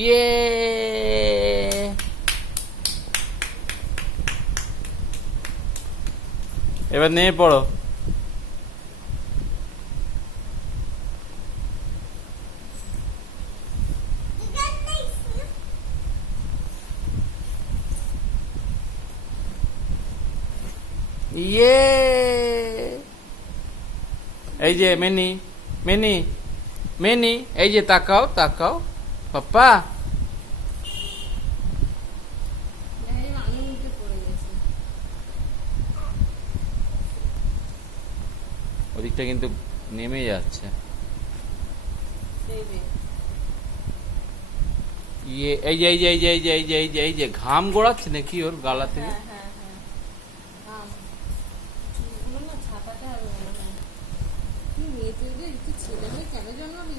ইয়ে, এবার নেমে পড়ো। ইয়ে, এই যে মিনি, মিনি, মিনি, এই যে তাকাও তাকাও পাপ্পা। ওদিকটা কিন্তু নেমে যাচ্ছে। ইয়ে, এই যে এই যে এই যে এই যে এই যে এই যে এই যে ঘাম গড়াচ্ছে নাকি ওর গালা থেকে? ছাতাটা কি মেয়েদের একটু ছেলে মেয়ে কেন জন্মাবি?